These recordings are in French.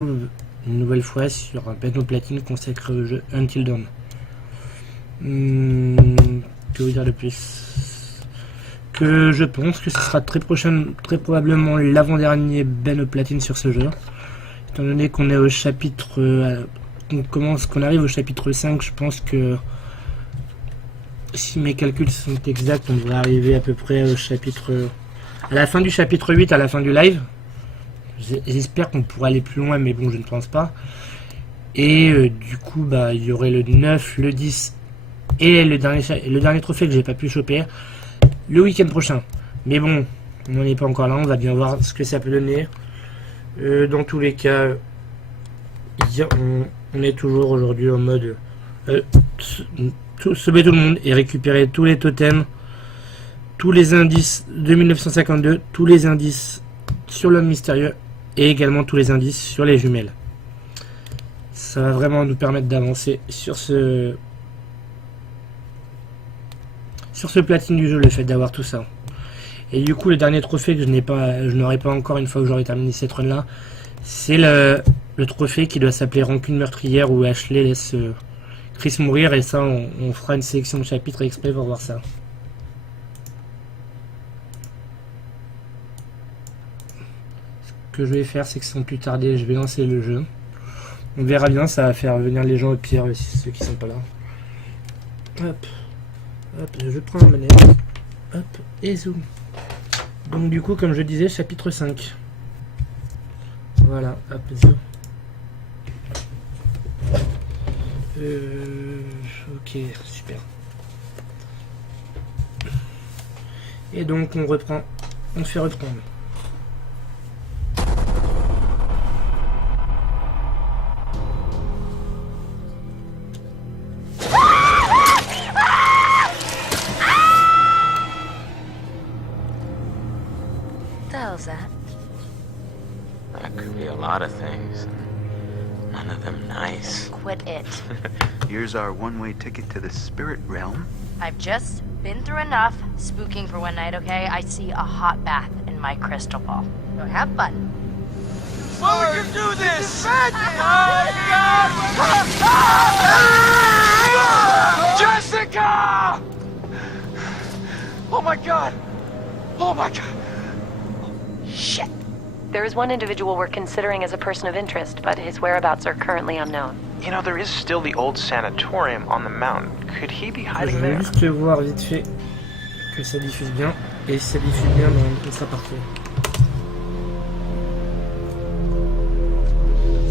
une nouvelle fois sur un panneau platine consacré au jeu Until Dawn. Que vous dire de plus? Que je pense que ce sera très probablement l'avant-dernier panneau platine sur ce jeu. Étant donné qu'on est au chapitre... qu'on arrive au chapitre 5, je pense que si mes calculs sont exacts, on devrait arriver à peu près au chapitre... à la fin du chapitre 8, à la fin du live. J'espère qu'on pourra aller plus loin, mais bon, je ne pense pas. Et du coup, bah, il y aurait le 9, le 10 et le dernier trophée que j'ai pas pu choper le week-end prochain. Mais bon, on n'en est pas encore là, on va bien voir ce que ça peut donner. Dans tous les cas, on est toujours aujourd'hui en mode sauver tout le monde et récupérer tous les totems, tous les indices de 1952, tous les indices sur l'homme mystérieux et également tous les indices sur les jumelles. Ça va vraiment nous permettre d'avancer sur ce platine du jeu, le fait d'avoir tout ça. Et du coup, le dernier trophée que je n'aurai pas encore une fois que j'aurai terminé cette run là, c'est le trophée qui doit s'appeler Rancune meurtrière, où Ashley laisse Chris mourir, et ça on fera une sélection de chapitres exprès pour voir ça. Ce que je vais faire, c'est que sans plus tarder, je vais lancer le jeu. On verra bien, ça va faire venir les gens au pire, ceux qui sont pas là. Hop, hop, je prends la manette, hop, et zoom. Donc du coup, comme je disais, chapitre 5. Voilà, hop, zoom. Ok, super. Et donc on reprend, on fait reprendre. That could be a lot of things. None of them nice. Quit it. Here's our one-way ticket to the spirit realm. I've just been through enough spooking for one night, okay? I see a hot bath in my crystal ball. So have fun. Well, we can do this! Jessica! Oh my god! Oh my god! Shit. There is one individual we're considering as a person of interest, but his whereabouts are currently unknown. You know, there is still the old sanatorium on the mountain. Could he be Je hiding vais there? juste voir vite fait que ça diffuse bien, et si ça diffuse bien, ça sera parfait.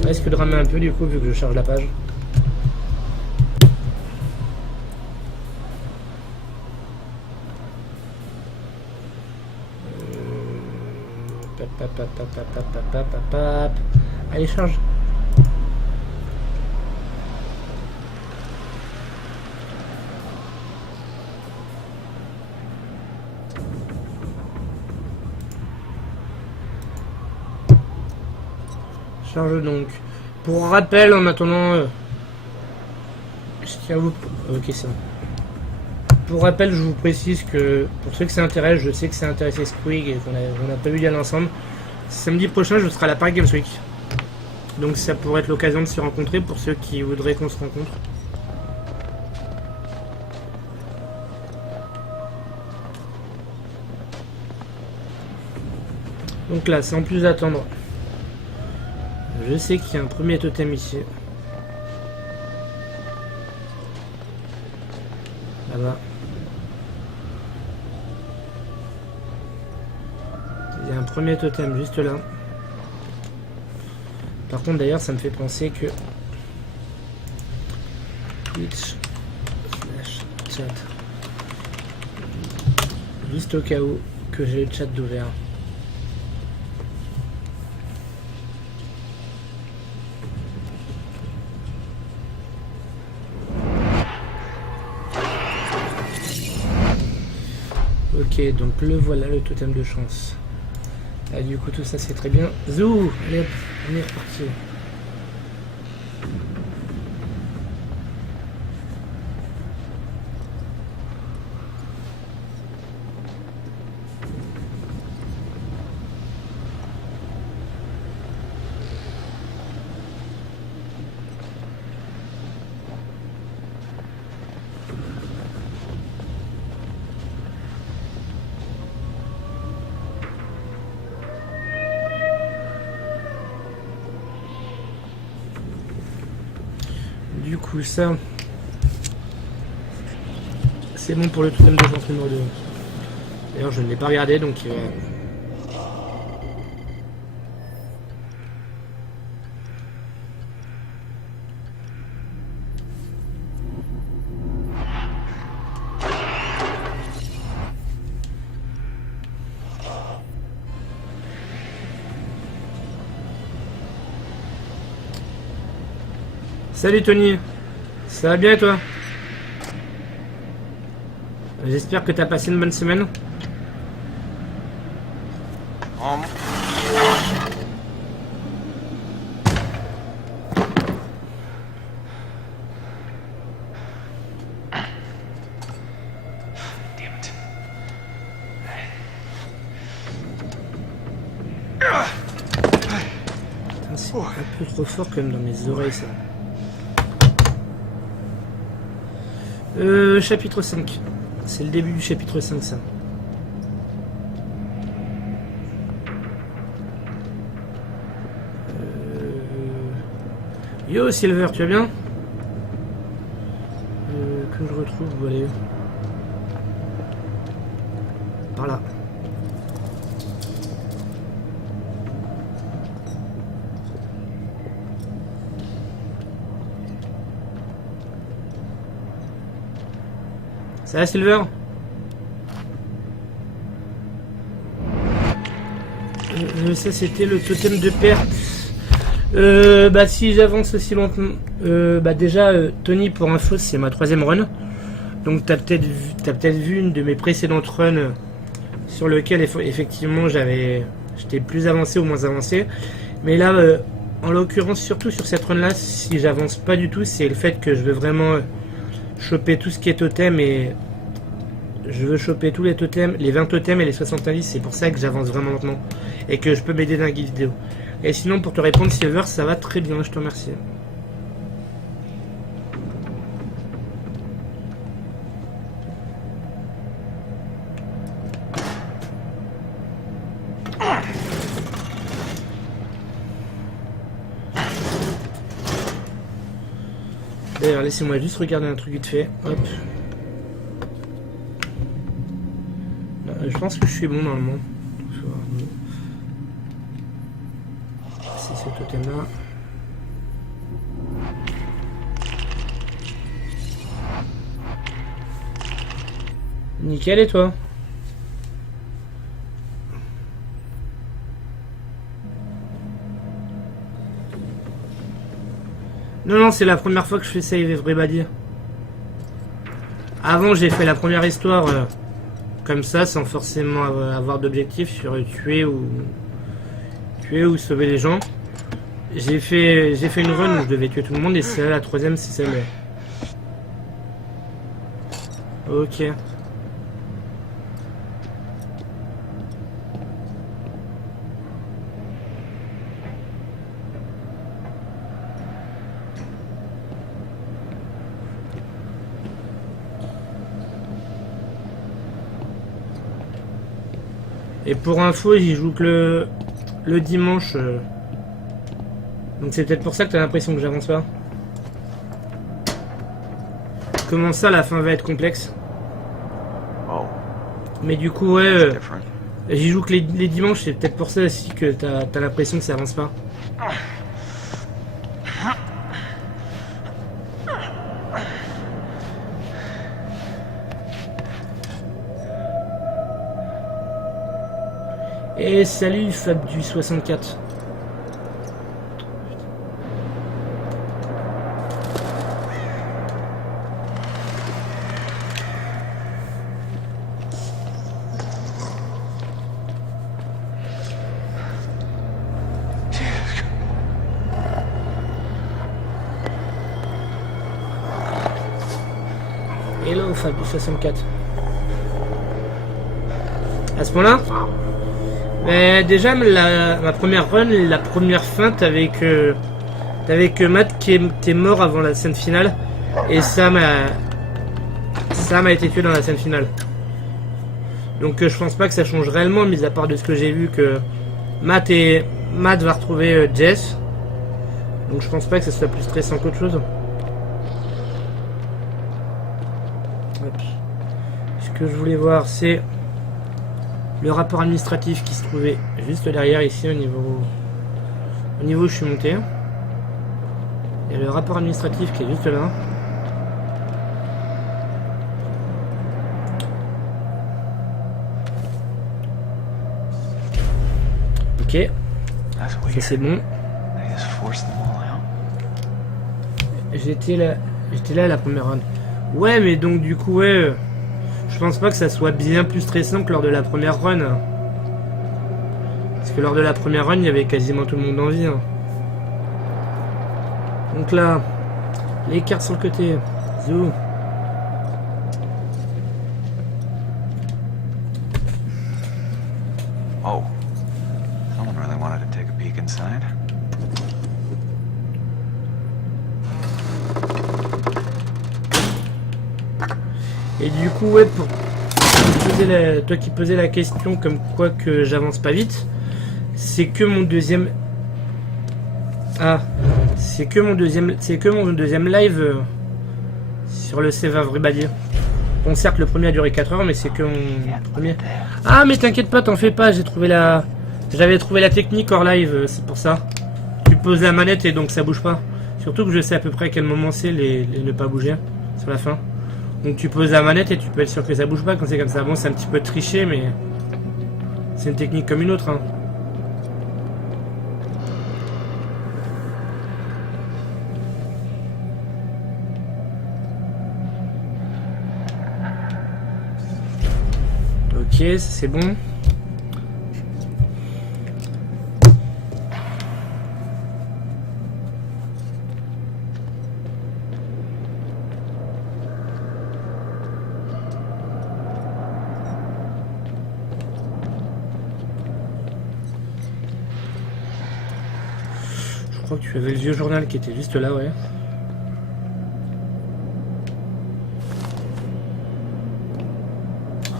Ça risque de ramer un peu du coup vu que je charge la page. Allez, charge. Charge donc. Pour rappel, en attendant, je tiens à vous. Ok, c'est bon. Pour rappel, je vous précise que pour ceux que ça intéresse, je sais que ça intéresse Squig et qu'on a pas eu d'y aller ensemble. Samedi prochain, je serai à la Paris Games Week. Donc ça pourrait être l'occasion de se rencontrer pour ceux qui voudraient qu'on se rencontre. Donc là, sans plus attendre, je sais qu'il y a un premier totem ici. Là-bas. Il y a un premier totem juste là. Par contre d'ailleurs ça me fait penser que Twitch / chat, juste au cas où que j'ai le chat d'ouvert. Ok, donc le voilà, le totem de chance. Ah, du coup tout ça c'est très bien. Zou, allez hop, on est reparti. Du coup, ça... C'est bon pour le totem de chance numéro 2. D'ailleurs, je ne l'ai pas regardé, donc... Salut Tony, ça va bien et toi? J'espère que t'as passé une bonne semaine. C'est un peu trop fort quand même dans mes oreilles ça. Chapitre 5. C'est le début du chapitre 5 ça. Yo Silver, tu vas bien? Que je retrouve, vous allez où? Par là. Ça va Silver? Ça c'était le totem de perte. Bah si j'avance aussi longtemps, bah déjà Tony pour info c'est ma 3e run. Donc t'as peut-être vu une de mes précédentes runs sur lequel effectivement j'étais plus avancé ou moins avancé. Mais là en l'occurrence surtout sur cette run là si j'avance pas du tout c'est le fait que je veux vraiment choper tout ce qui est totem et je veux choper tous les totems, les 20 totems et les 60 indices, c'est pour ça que j'avance vraiment maintenant et que je peux m'aider d'un guide vidéo. Et sinon pour te répondre Silver, ça va très bien, je te remercie. D'ailleurs laissez-moi juste regarder un truc vite fait, hop. Je pense que je suis bon normalement. C'est ce totem là. Nickel et toi? Non, c'est la première fois que je fais Save Everybody. Avant j'ai fait la première histoire comme ça sans forcément avoir d'objectif sur tuer ou sauver les gens. J'ai fait une run où je devais tuer tout le monde et c'est la 3e c'est celle-là. Ok. Et pour info, j'y joue que le dimanche. Donc c'est peut-être pour ça que t'as l'impression que j'avance pas. Comment ça, la fin va être complexe? Oh, Mais du coup, ouais, it's different. j'y joue que les dimanches, c'est peut-être pour ça aussi que t'as l'impression que ça avance pas. Et salut Fab du 64. Hello Fab du 64. À ce point-là? Mais déjà ma première run, la première fin, t'avais que Matt qui était mort avant la scène finale et Sam a été tué dans la scène finale. Donc je pense pas que ça change réellement, mis à part de ce que j'ai vu que Matt va retrouver Jess. Donc je pense pas que ça soit plus stressant qu'autre chose. Hop. Ce que je voulais voir, c'est le rapport administratif qui se trouvait juste derrière ici au niveau où je suis monté. Il y a le rapport administratif qui est juste là. Ok, ça c'est bon. J'étais là à la première run. Ouais, mais donc du coup, ouais, je pense pas que ça soit bien plus stressant que lors de la première run. Parce que lors de la première run, il y avait quasiment tout le monde en vie. Donc là, les cartes sur le côté. Zou. Oh. Someone really wanted to take a peek inside. Et du coup, ouais, pour toi qui posais la question comme quoi que j'avance pas vite, c'est que mon deuxième... Ah, c'est que mon deuxième live sur le Save Everybody. Bon, certes, le premier a duré 4 heures, mais c'est que mon premier... Ah, mais t'inquiète pas, t'en fais pas, j'avais trouvé la technique hors live, c'est pour ça. Tu poses la manette et donc ça bouge pas. Surtout que je sais à peu près à quel moment c'est les ne pas bouger sur la fin. Donc tu poses la manette et tu peux être sûr que ça bouge pas quand c'est comme ça. Bon, c'est un petit peu triché, mais c'est une technique comme une autre. Hein. Ok, ça c'est bon. Je crois que tu avais le vieux journal qui était juste là, ouais.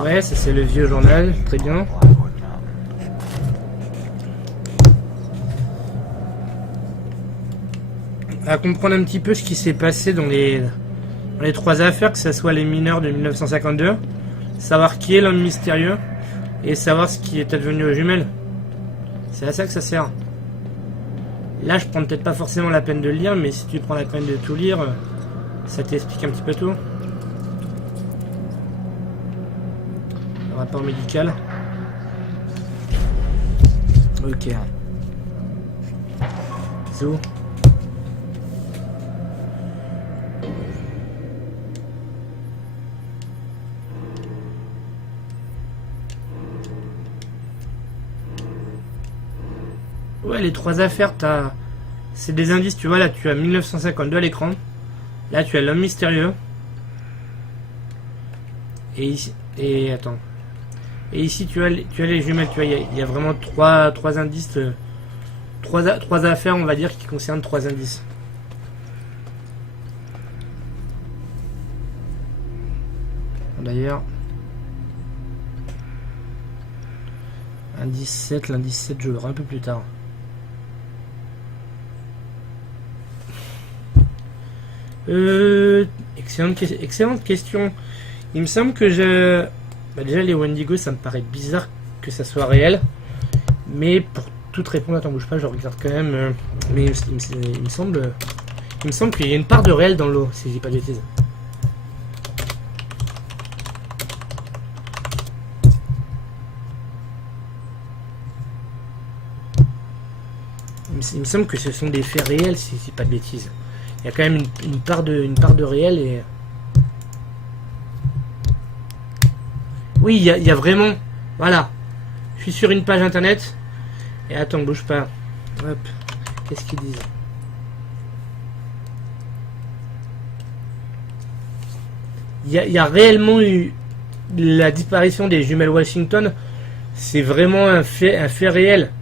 Ouais, ça c'est le vieux journal, très bien. À comprendre un petit peu ce qui s'est passé dans les 3 affaires, que ce soit les mineurs de 1952, savoir qui est l'homme mystérieux, et savoir ce qui est advenu aux jumelles. C'est à ça que ça sert. Là, je prends peut-être pas forcément la peine de le lire, mais si tu prends la peine de tout lire, ça t'explique un petit peu tout. Le rapport médical. Ok. Zou. Ouais, les 3 affaires, c'est des indices, tu vois, là tu as 1952 à l'écran. Là tu as l'homme mystérieux. Et ici, attends. Et ici tu as les jumelles, tu vois, il y a vraiment 3 indices, 3 affaires, on va dire, qui concernent 3 indices. D'ailleurs, l'indice 7, je verrai un peu plus tard. Excellente question. Il me semble que déjà les Wendigo, ça me paraît bizarre que ça soit réel. Mais pour tout répondre, attends, bouge pas, je regarde quand même. Mais il me semble qu'il y a une part de réel dans l'eau, si je dis pas de bêtises. Il me semble que ce sont des faits réels, si je dis pas de bêtises. Il y a quand même une part de réel et... Oui, il y a vraiment... Voilà. Je suis sur une page internet. Et attends, bouge pas. Hop. Qu'est-ce qu'ils disent? Il y a réellement eu la disparition des jumelles Washington. C'est vraiment un fait réel.